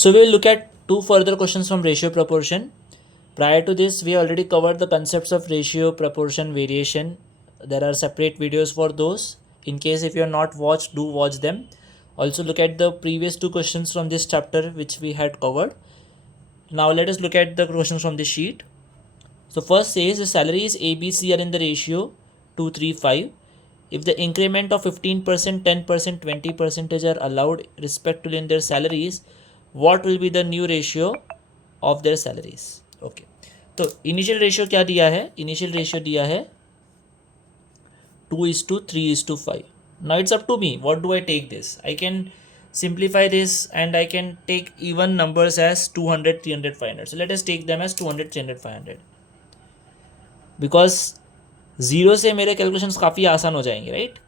So we will look at two further questions from ratio proportion. Prior to this, we already covered the concepts of ratio, proportion, variation. There are separate videos for those. In case if you are not watched, do watch them. Also look at the previous two questions from this chapter which we had covered. Now let us look at the questions from this sheet. So first says the salaries ABC are in the ratio 235. If the increment of 15%, 10%, 20% are allowed respectively in their salaries, what will be the new ratio of their salaries? Okay. तो initial ratio क्या दिया है? Initial ratio दिया है 2:3:5. Now it's up to me. What do I take this? I can simplify this and I can take even numbers as 200, 300, 500. So let us take them as 200, 300, 500. Because zero से मेरे calculations काफ़ी आसान हो जाएंगे, right?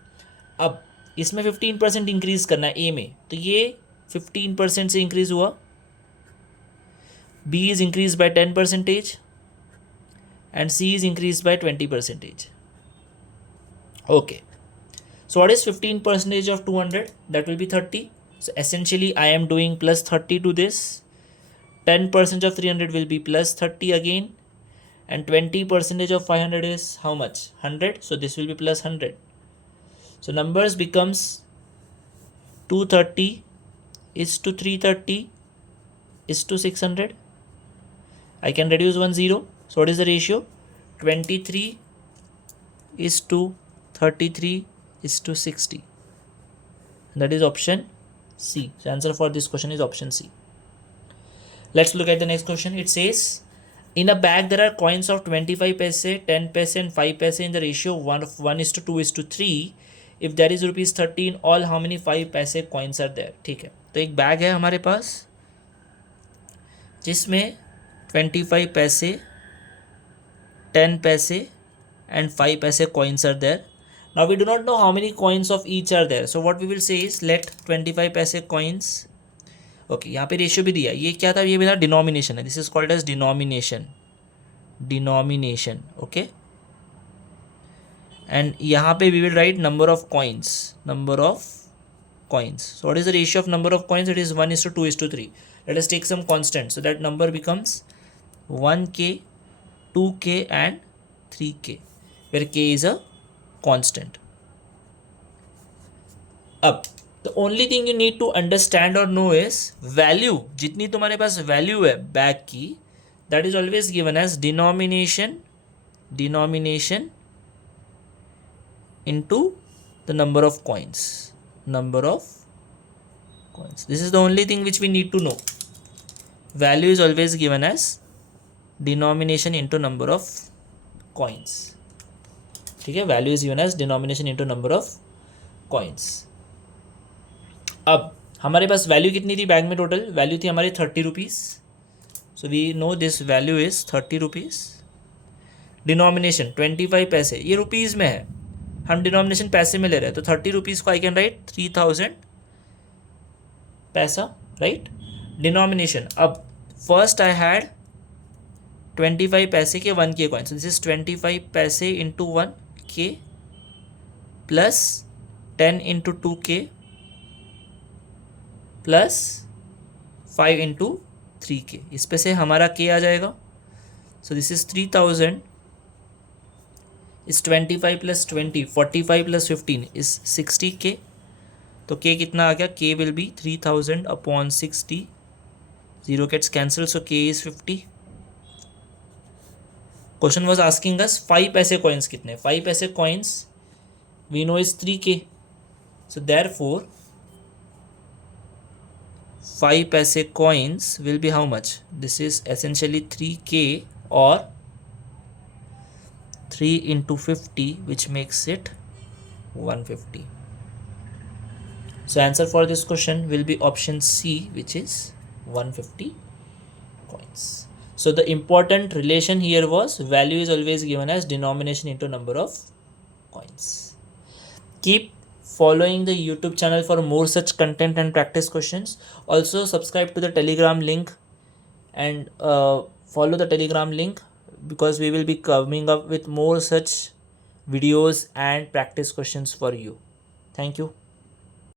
अब इसमें 15% increase करना है ए में, तो ये 15% से इंक्रीज़ हुआ. B is increase by 10% and C is increased by 20%. Okay. So what is 15% of 200? That will be 30. So essentially I am doing plus 30 to this. 10% of 300 will be plus 30 again. And 20% of 500 is how much? 100. So this will be plus 100. So numbers becomes 230 is to 330 is to 600. I can reduce one zero. So what is the ratio? 23 is to 33 is to 60. That is option C. So answer for this question is option C. Let's look at the next question. It says, in a bag there are coins of 25 paise, 10 paise and 5 paise in the ratio 1:2:3. If there is rupees 30 in all, how many 5 paise coins are there? ठीक है, तो एक bag है हमारे पास जिसमें 25 पैसे, 10 पैसे and 5 पैसे coins are there. Now we do not know how many coins of each are there. So what we will say is let 25 पैसे coins. Okay, यहाँ पे रेशियो भी दिया. ये क्या था? ये मेरा डिनोमिनेशन है. This is called as denomination. Denomination. Okay. And यहाँ पे we will write number of coins. Number of coins. So what is the ratio of number of coins? It is 1:2:3. Let us take some constant. So that number becomes 1k, 2k and 3k, where k is a constant. अब the only thing you need to understand or know is value. जितनी तुम्हारे पास value है bag की, that is always given as denomination into the number of coins. Number of coins. This is the only thing which we need to know. Value is always given as denomination into number of coins. ठीक है, value is given as denomination into number of coins. अब हमारे पास value कितनी थी bag में? Total value थी हमारी 30 rupees. So we know this value is 30 rupees. Denomination 25 paise, ये रुपीज़ में है, हम डिनोमिनेशन पैसे में ले रहे हैं, तो 30 रुपीज़ को आई कैन राइट 3000 पैसा, राइट? डिनोमिनेशन, अब फर्स्ट आई हैड 25 पैसे के 1k coin. So this is 25 paise into 1k plus 10 into 2k plus 5 into 3k. इस पे से हमारा k आ जाएगा. So this is 3000 is 25 plus 20, 45 plus 15 is 60k. तो k कितना आ गया? k will be 3000 upon 60. Zero gets cancel, so k is 50. Question was asking us 5 paise coins कितने? 5 paise coins we know is 3k. So therefore 5 paise coins will be how much? This is essentially 3k or 3 into 50, which makes it 150. So answer for this question will be option C, which is 150 coins. So the important relation here was value is always given as denomination into number of coins. Keep following the YouTube channel for more such content and practice questions. Also subscribe to the Telegram link and follow the Telegram link, because we will be coming up with more such videos and practice questions for you. Thank you.